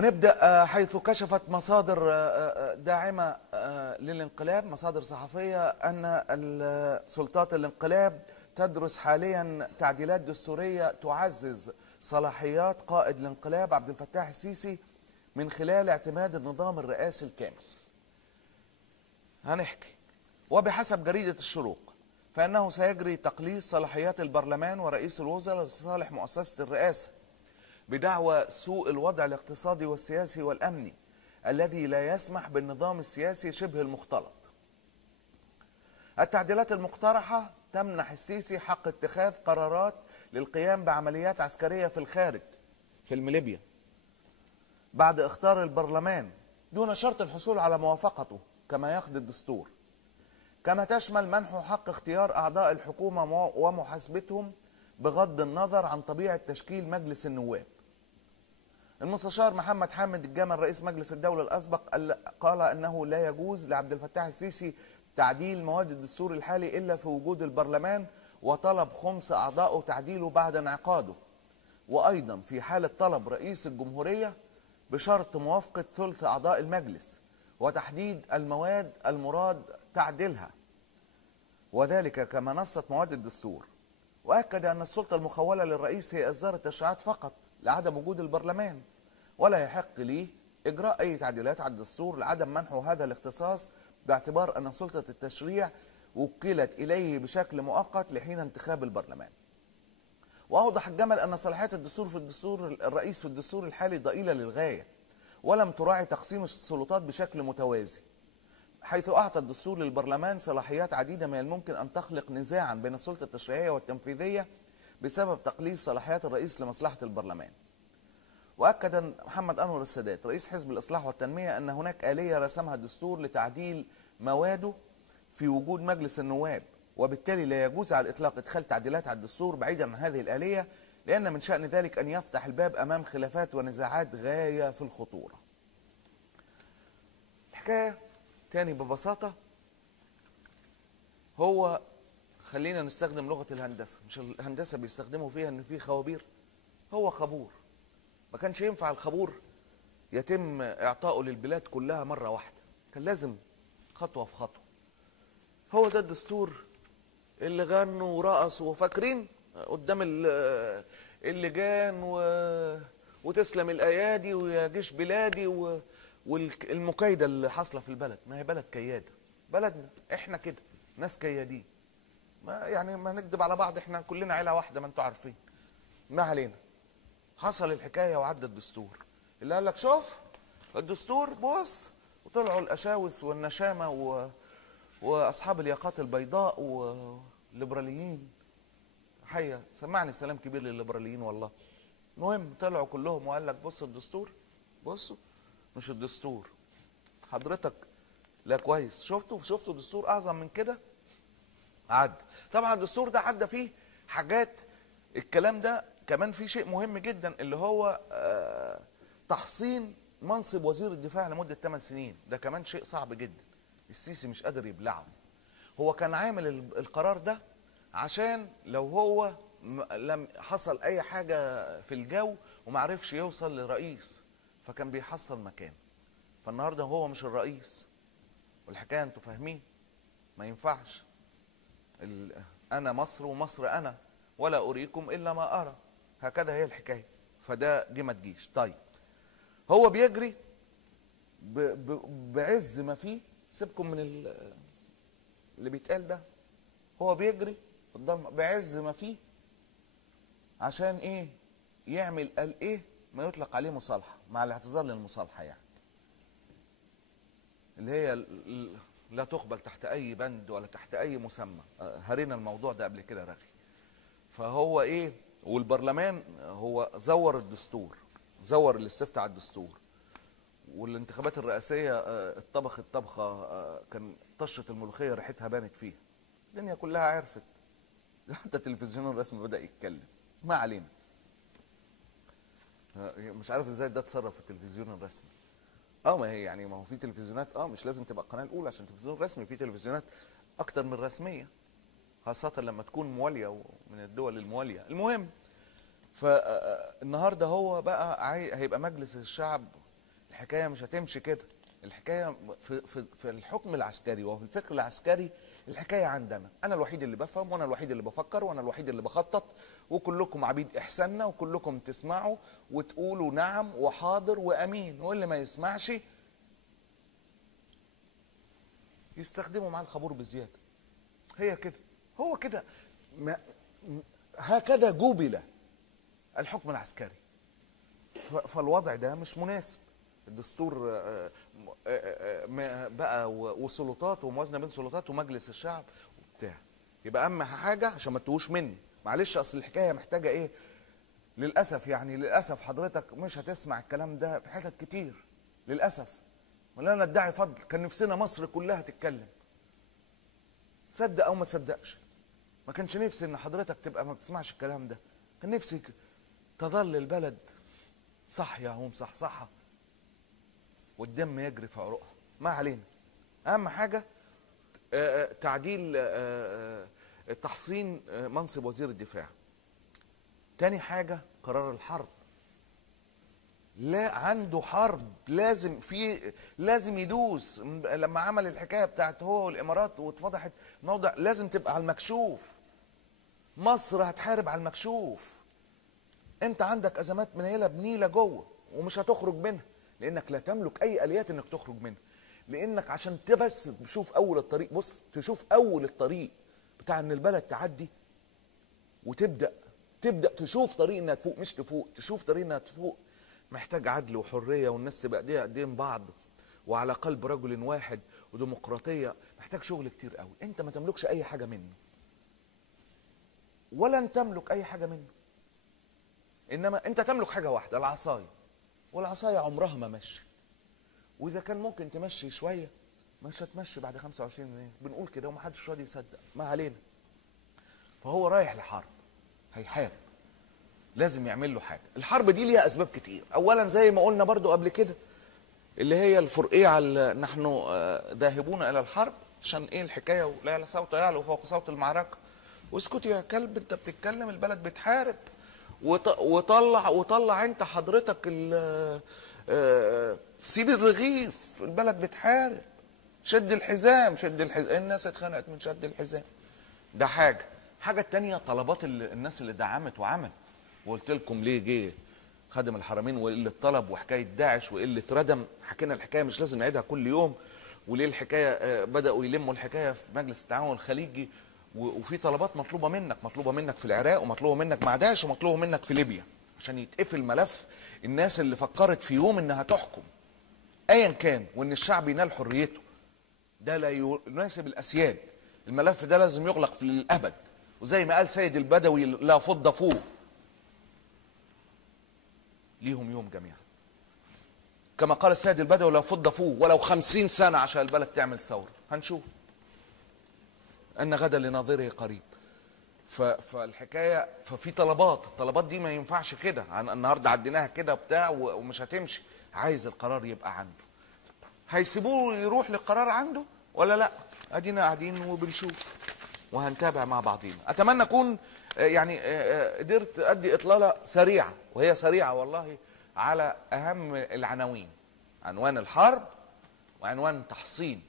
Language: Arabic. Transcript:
ونبدأ حيث كشفت مصادر داعمة للانقلاب، مصادر صحفية، أن سلطات الانقلاب تدرس حاليا تعديلات دستورية تعزز صلاحيات قائد الانقلاب عبد الفتاح السيسي من خلال اعتماد النظام الرئاسي الكامل. هنحكي. وبحسب جريدة الشروق فإنه سيجري تقليص صلاحيات البرلمان ورئيس الوزراء لصالح مؤسسة الرئاسة بدعوى سوء الوضع الاقتصادي والسياسي والأمني الذي لا يسمح بالنظام السياسي شبه المختلط. التعديلات المقترحة تمنح السيسي حق اتخاذ قرارات للقيام بعمليات عسكرية في الخارج فيلم ليبيا بعد اخطار البرلمان دون شرط الحصول على موافقته كما يقضي الدستور، كما تشمل منح حق اختيار أعضاء الحكومة ومحاسبتهم بغض النظر عن طبيعة تشكيل مجلس النواب. المستشار محمد حامد الجمل رئيس مجلس الدولة الأسبق قال أنه لا يجوز لعبد الفتاح السيسي تعديل مواد الدستور الحالي إلا في وجود البرلمان، وطلب خمس أعضائه تعديله بعد انعقاده، وأيضا في حالة طلب رئيس الجمهورية بشرط موافقة ثلث أعضاء المجلس وتحديد المواد المراد تعديلها، وذلك كما نصت مواد الدستور. وأكد أن السلطة المخولة للرئيس هي إصدار التشريعات فقط لعدم وجود البرلمان، ولا يحق ليه إجراء أي تعديلات على الدستور لعدم منحه هذا الاختصاص، باعتبار أن سلطة التشريع وكلت إليه بشكل مؤقت لحين انتخاب البرلمان. وأوضح الجمل أن صلاحيات الدستور في الدستور الرئيس في الدستور الحالي ضئيلة للغاية، ولم تراعي تقسيم السلطات بشكل متوازي، حيث أعطى الدستور للبرلمان صلاحيات عديدة من الممكن أن تخلق نزاعا بين السلطة التشريعية والتنفيذية بسبب تقليص صلاحيات الرئيس لمصلحة البرلمان. وأكد محمد أنور السادات رئيس حزب الإصلاح والتنمية أن هناك آلية رسمها الدستور لتعديل مواده في وجود مجلس النواب، وبالتالي لا يجوز على الإطلاق إدخال تعديلات على الدستور بعيدا عن هذه الآلية، لأن من شأن ذلك أن يفتح الباب أمام خلافات ونزاعات غاية في الخطورة. الحكاية تاني ببساطة، هو خلينا نستخدم لغة الهندسة، مش الهندسة بيستخدموا فيها ان في خوابير، هو خابور، ما كانش ينفع الخابور يتم اعطائه للبلاد كلها مرة واحدة، كان لازم خطوة في خطوة. هو ده الدستور اللي غنوا ورقصوا وفاكرين قدام اللجان وتسلم الايادي ويا جيش بلادي والمكايدة اللي حاصلة في البلد. ما هي بلد كيادة، بلدنا احنا كده ناس كيادين، ما نكذب على بعض، احنا كلنا عيله واحده، ما انتوا عارفين. ما علينا، حصل الحكايه وعدى الدستور اللي قال لك شوف الدستور بص، وطلعوا الاشاوس والنشامه واصحاب الياقات البيضاء والليبراليين، حقيقه سمعني سلام كبير للليبراليين والله. المهم طلعوا كلهم وقال لك بص الدستور، بصوا مش الدستور حضرتك، لا كويس، شفتوا دستور اعظم من كده عدى. طبعا الدستور ده عدى فيه حاجات، الكلام ده كمان فيه شيء مهم جدا اللي هو تحصين منصب وزير الدفاع لمدة 8 سنين، ده كمان شيء صعب جدا، السيسي مش قادر يبلعه. هو كان عامل القرار ده عشان لو هو لم حصل اي حاجة في الجو ومعرفش يوصل لرئيس فكان بيحصل مكان. فالنهاردة هو مش الرئيس، والحكاية انتوا فاهمين، ما ينفعش أنا مصر ومصر أنا ولا أريكم إلا ما أرى، هكذا هي الحكاية. فده دي ما تجيش. طيب هو بيجري بعز ما فيه، سيبكم من اللي بيتقال ده، هو بيجري في الضلمة بعز ما فيه عشان إيه؟ يعمل قال إيه؟ ما يطلق عليه مصالحة، مع الاعتذار للمصالحة يعني، اللي هي لا تقبل تحت اي بند ولا تحت اي مسمى، هرينا الموضوع ده قبل كده رغي. فهو ايه، والبرلمان هو زور الدستور، زور الاستفتاء على الدستور، والانتخابات الرئاسيه الطبخ كان طشه الملوخيه ريحتها بانت فيها، الدنيا كلها عرفت، حتى التلفزيون الرسمي بدا يتكلم. ما علينا، مش عارف ازاي ده اتصرف في التلفزيون الرسمي. ما هي ما هو في تلفزيونات مش لازم تبقى القناه الاولى عشان تلفزيون رسمي، في تلفزيونات اكتر من رسميه، خاصه لما تكون مواليه من الدول المواليه. المهم، فالنهارده هو بقى هيبقى مجلس الشعب الحكايه مش هتمشي كده. الحكايه في الحكم العسكري وفي الفكر العسكري، الحكايه عندنا، انا الوحيد اللي بفهم، وانا الوحيد اللي بفكر، وانا الوحيد اللي بخطط، وكلكم عبيد احساننا، وكلكم تسمعوا وتقولوا نعم وحاضر وامين، واللي ما يسمعش يستخدموا معاه الخابور بزياده. هي كده، هو كده، هكذا جوبل الحكم العسكري. فالوضع ده مش مناسب. الدستور بقى وسلطات وموازنه بين سلطات ومجلس الشعب وبتاع. يبقى اهم حاجه عشان ما تتوهوش مني، معلش اصل الحكايه محتاجه ايه، للاسف يعني، للاسف حضرتك مش هتسمع الكلام ده في حتت كتير للاسف. ولا انا ادعي فضل، كان نفسنا مصر كلها تتكلم، صدق او ما صدقش. ما كانش نفسي ان حضرتك تبقى ما بتسمعش الكلام ده، كان نفسي تظل البلد صحية ومصحصحة والدم يجري في عروقها. ما علينا، اهم حاجة تعديل تحصين منصب وزير الدفاع. تاني حاجة قرار الحرب. لا، عنده حرب، لازم يدوس. لما عمل الحكاية بتاعت هو والامارات واتفضحت موضع، لازم تبقى على المكشوف. مصر هتحارب على المكشوف. انت عندك ازمات منيله بنيله جوه ومش هتخرج منها، لانك لا تملك اي اليات انك تخرج منها. لانك عشان بس تشوف اول الطريق، بص تشوف اول الطريق بتاع ان البلد تعدي، وتبدا تشوف طريق انها تفوق، مش تفوق، تشوف طريق انها تفوق. محتاج عدل وحريه، والناس تبقى ايديها قدام بعض، وعلى قلب رجل واحد، وديمقراطيه. محتاج شغل كتير قوي. انت ما تملكش اي حاجه منه، ولن تملك اي حاجه منه. انما انت تملك حاجه واحده، العصايه. والعصايه عمرها ما مشي، واذا كان ممكن تمشي شويه مش هتمشي بعد 25 يناير. بنقول كده ومحدش راضي يصدق، ما علينا. فهو رايح لحرب، هيحارب، لازم يعمل له حاجه. الحرب دي ليها اسباب كتير. اولا زي ما قلنا برضو قبل كده، اللي هي الفرقيعه، نحن ذاهبون الى الحرب عشان ايه الحكايه، ولا يعلى صوت يعلو فوق صوت المعركه. واسكت يا كلب، انت بتتكلم، البلد بتحارب. وطلع انت حضرتك سيب الرغيف، البلد بتحارب. شد الحزام، شد الحزام، الناس اتخنقت من شد الحزام. ده حاجه التانية، طلبات الناس اللي دعمت وعمل. وقلت لكم ليه جه خادم الحرمين وقله طلب، وحكايه داعش وقله ردم. حكينا الحكايه، مش لازم نعيدها كل يوم. وليه الحكايه بداوا يلموا الحكايه في مجلس التعاون الخليجي، وفي طلبات مطلوبه منك في العراق، ومطلوبه منك مع داعش، ومطلوبه منك في ليبيا، عشان يتقفل ملف الناس اللي فكرت في يوم انها تحكم ايا كان، وان الشعب ينال حريته. ده لا يناسب الاسياد. الملف ده لازم يغلق في الابد. وزي ما قال سيد البدوي، لا فض فوه. ليهم يوم جميعا، كما قال السيد البدوي، لا فض فوه ولو 50 سنه عشان البلد تعمل ثوره. هنشوف ان غدا لناظره قريب. فالحكايه، ففي الطلبات دي ما ينفعش كده، النهارده عديناها كده بتاع ومش هتمشي. عايز القرار يبقى عنده. هيسيبوه يروح للقرار عنده ولا لا؟ ادينا قاعدين وبنشوف، وهنتابع مع بعضينا. اتمنى اكون يعني قدرت ادي اطلاله سريعه، وهي سريعه والله، على اهم العناوين: عنوان الحرب، وعنوان تحصين